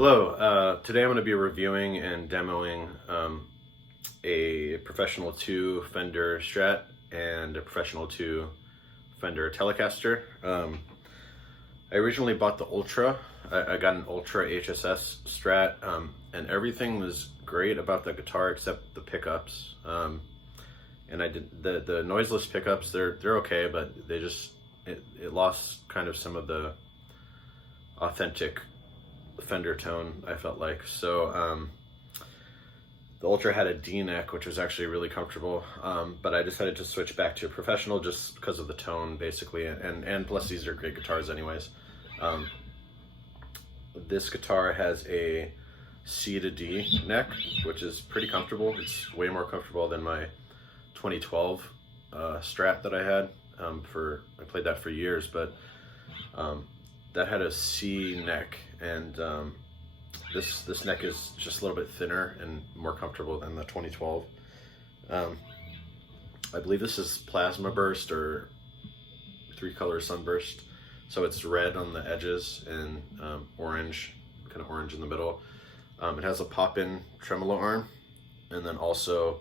Hello, today I'm going to be reviewing and demoing a Professional II Fender Strat and a Professional II Fender Telecaster. I originally bought the Ultra. I got an Ultra HSS Strat, and everything was great about the guitar except the pickups. And I did the noiseless pickups. They're okay, but they just it lost kind of some of the authentic Fender tone, I felt like. So the Ultra had a D neck, which was actually really comfortable, but I decided to switch back to a Professional just because of the tone, basically, and plus these are great guitars anyways. This guitar has a C to D neck, which is pretty comfortable. It's way more comfortable than my 2012 Strat that I had. I played that for years, but that had a C neck, and this neck is just a little bit thinner and more comfortable than the 2012. I believe this is plasma burst or 3-color sunburst, so it's red on the edges and orange, kind of orange in the middle. It has a pop-in tremolo arm, and then also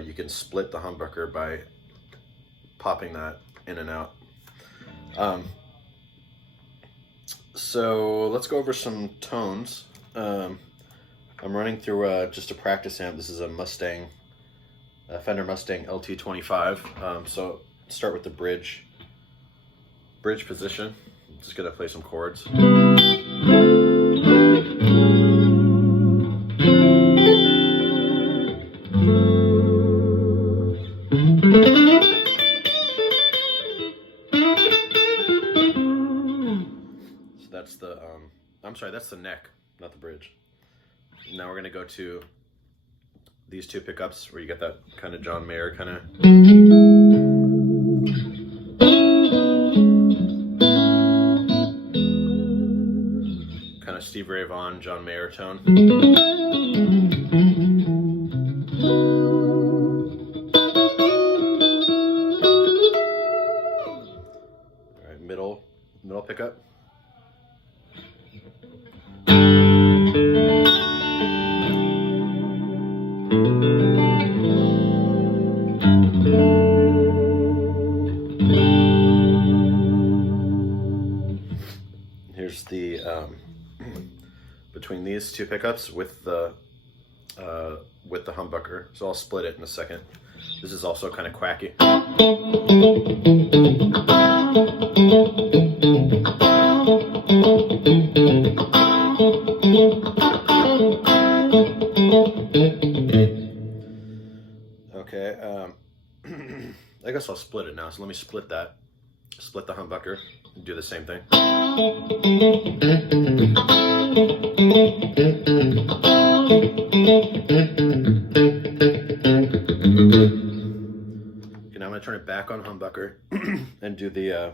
you can split the humbucker by popping that in and out. So let's go over some tones. I'm running through just a practice amp. This is a Fender Mustang LT25. So start with the bridge position. I'm just gonna play some chords. So that's the I'm sorry, that's the neck, not the bridge. Now we're gonna go to these two pickups where you get that kind of John Mayer kind of Steve Ray Vaughan, John Mayer tone. All right, middle pickup. Here's the between these two pickups with the humbucker. So I'll split it in a second. This is also kind of quacky. Okay, I guess I'll split it now. So let me split the humbucker, and do the same thing. Okay, now I'm gonna turn it back on humbucker and do the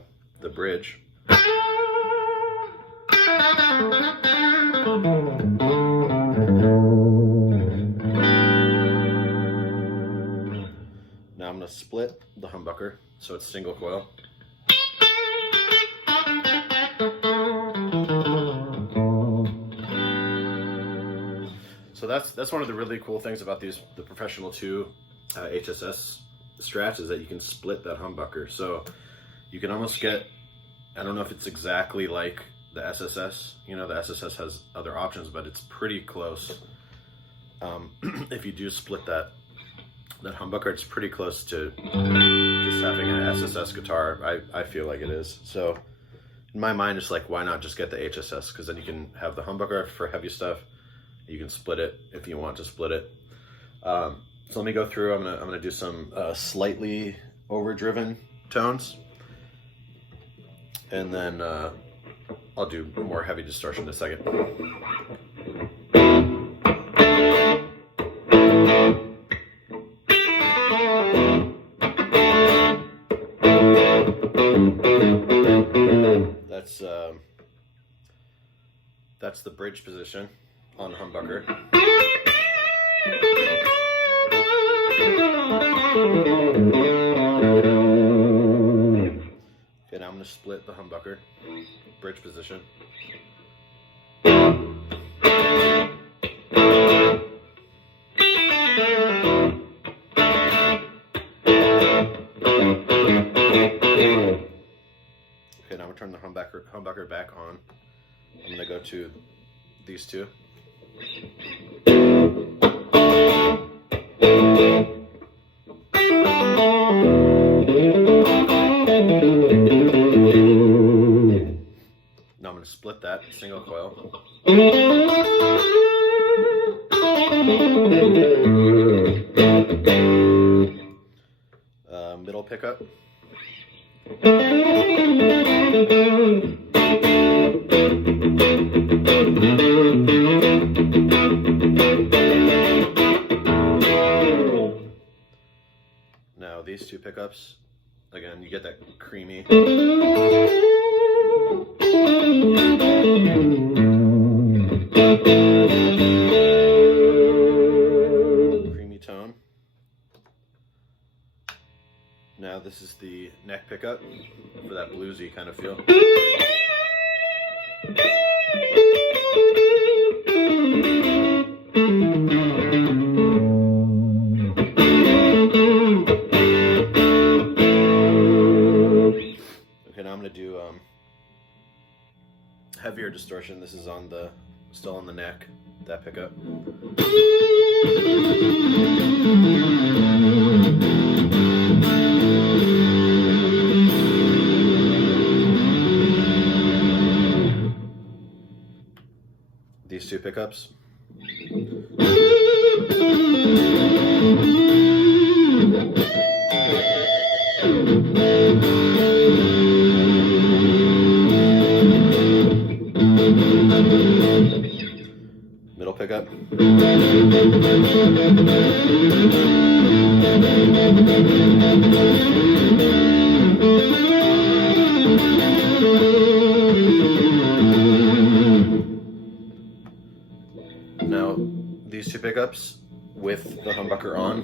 bridge. Now I'm gonna split the humbucker so it's single coil. So that's one of the really cool things about the Professional II HSS Strats is that you can split that humbucker. So you can almost get, I don't know if it's exactly like the SSS. You know, the SSS has other options, but it's pretty close. If you do split that humbucker, it's pretty close to just having an SSS guitar. I feel like it is. So in my mind, it's like, why not just get the HSS? Because then you can have the humbucker for heavy stuff. You can split it if you want to split it. So let me go through. I'm gonna do some slightly overdriven tones, and then I'll do more heavy distortion in a second. That's the bridge position on humbucker. Okay, now I'm going to split the humbucker, bridge position. Okay, humbucker back on. I'm gonna go to these two. Now I'm gonna split that single coil. Middle pickup. Now these two pickups, again, you get that creamy. Creamy tone. Now this is the neck pickup for that bluesy kind of feel. Okay, now I'm going to do heavier distortion. This is on the still on the neck, that pickup. These two pickups. Middle pickup. Now, these two pickups with the humbucker on.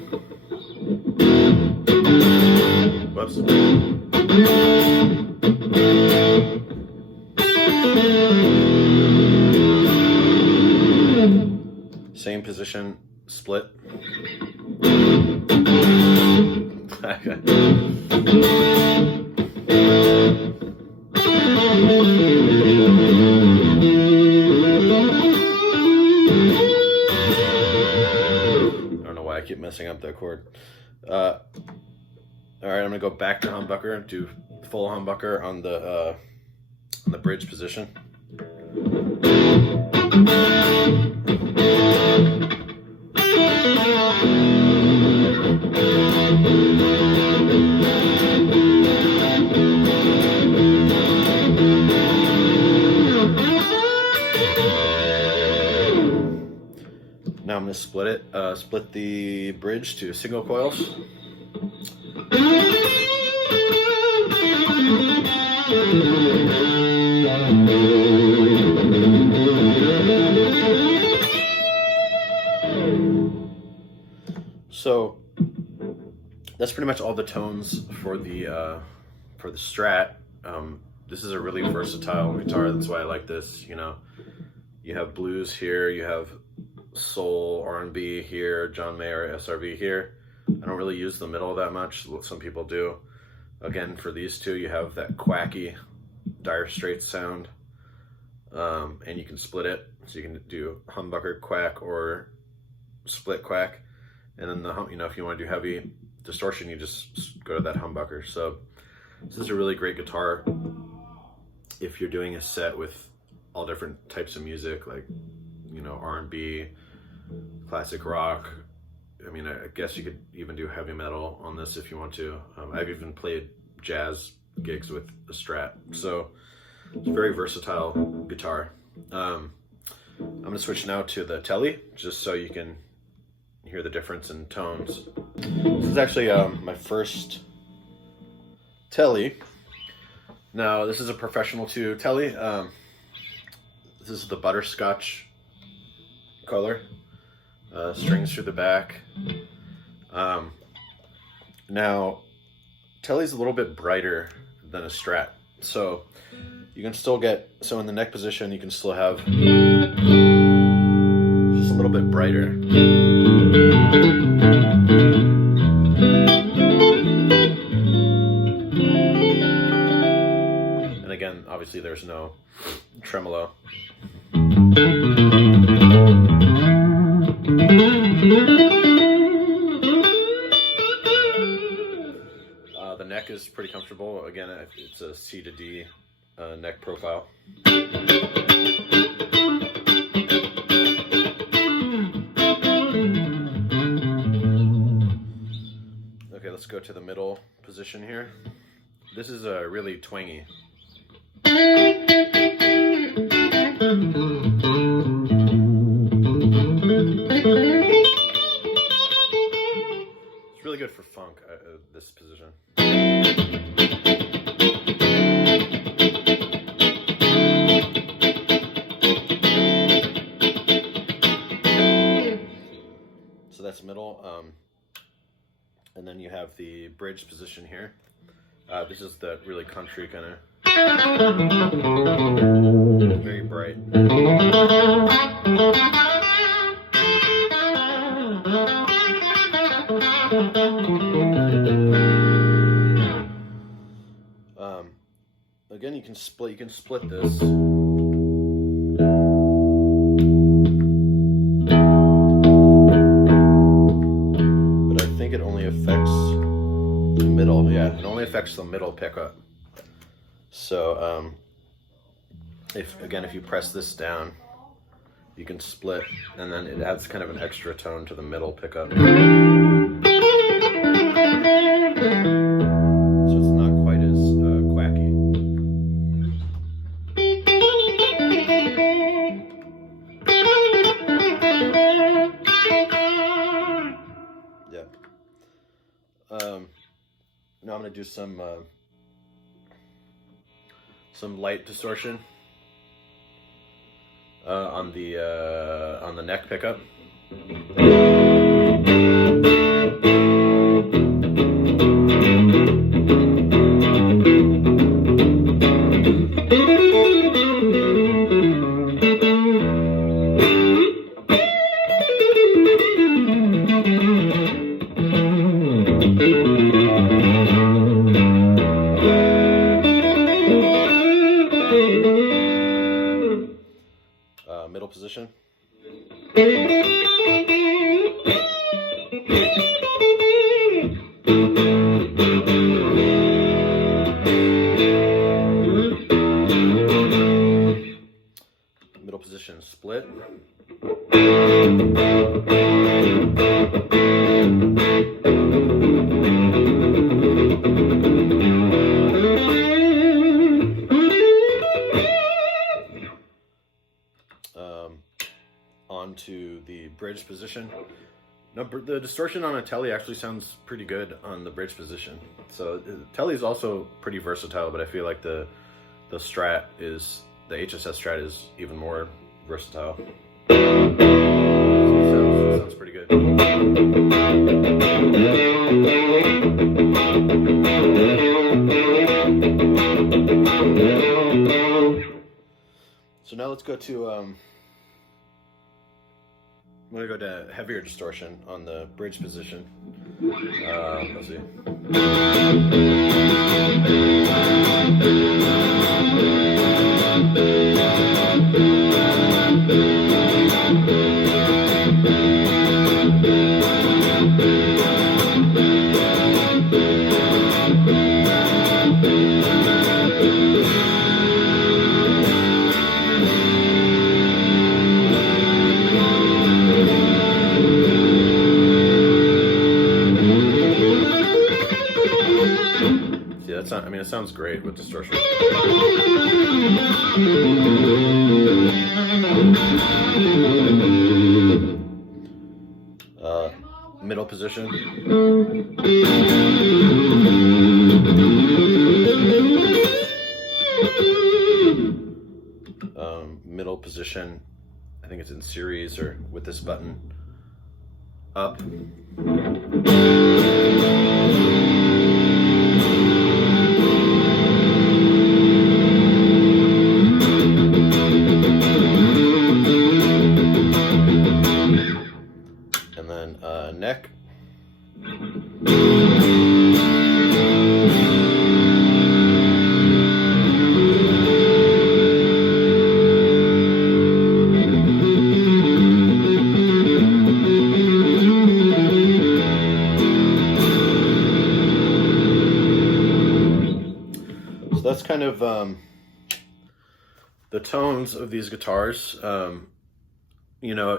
Whoops. Same position, split. I keep messing up that chord. All right, I'm gonna go back to humbucker, do full humbucker on the bridge position. Now I'm going to split it, split the bridge to single coils. So that's pretty much all the tones for the Strat. This is a really versatile guitar. That's why I like this. You know, you have blues here, you have soul, R&B here, John Mayer, SRV here. I don't really use the middle that much. Some people do. Again, for these two, you have that quacky Dire Straits sound, and you can split it. So you can do humbucker quack or split quack, and then if you want to do heavy distortion, you just go to that humbucker. So this is a really great guitar if you're doing a set with all different types of music, like R&B, classic rock. I mean, I guess you could even do heavy metal on this if you want to. I've even played jazz gigs with the Strat. So it's a very versatile guitar. I'm gonna switch now to the Tele, just so you can hear the difference in tones. This is actually my first Tele. Now, this is a Professional II Tele. This is the butterscotch color. Strings through the back. Now, Tele's a little bit brighter than a Strat, so you can still get, so in the neck position you can still have just a little bit brighter. And again, obviously there's there's no tremolo. The neck is pretty comfortable. Again, it's a C to D neck profile. Okay, let's go to the middle position here. This is really twangy. It's really good for funk, this position. So that's middle. And then you have the bridge position here. This is the really country kind of, very bright. Again, you can split this. It only affects the middle. Yeah, it only affects the middle pickup. So if you press this down, you can split, and then it adds kind of an extra tone to the middle pickup. So it's not quite as quacky. Now I'm going to do some light distortion on the neck pickup. Middle position. Middle position split. Onto the bridge position. Now, the distortion on a Tele actually sounds pretty good on the bridge position. So Tele is also pretty versatile, but I feel like the Strat is, the HSS Strat is even more versatile. So sounds pretty good. So now let's go to I'm going to go to heavier distortion on the bridge position. Let's see. I mean, it sounds great with distortion. Middle position. Middle position. I think it's in series or with this button. Up. Neck. kind of the tones of these guitars. You know,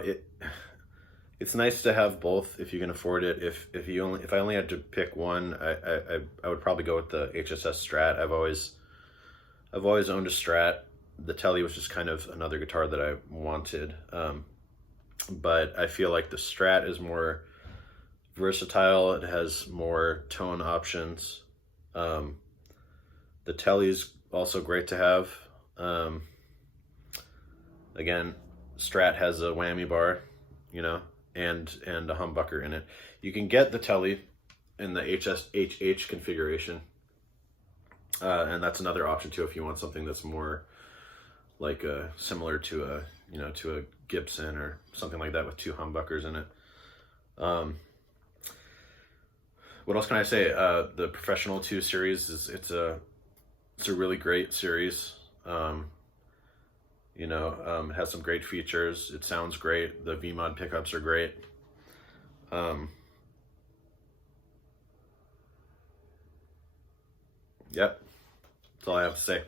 it's nice to have both if you can afford it. If I only had to pick one, I would probably go with the HSS Strat. I've always owned a Strat. The Tele was just kind of another guitar that I wanted. But I feel like the Strat is more versatile. It has more tone options. The Tele's also great to have. Again, Strat has a whammy bar, you know, and a humbucker in it. You can get the Tele in the HSHH configuration, and that's another option too if you want something that's more like similar to a to a Gibson or something like that with 2 humbuckers in it. What else can I say? The Professional II series it's a really great series. You know, has some great features. It sounds great. The V-mod pickups are great. Yep, that's all I have to say.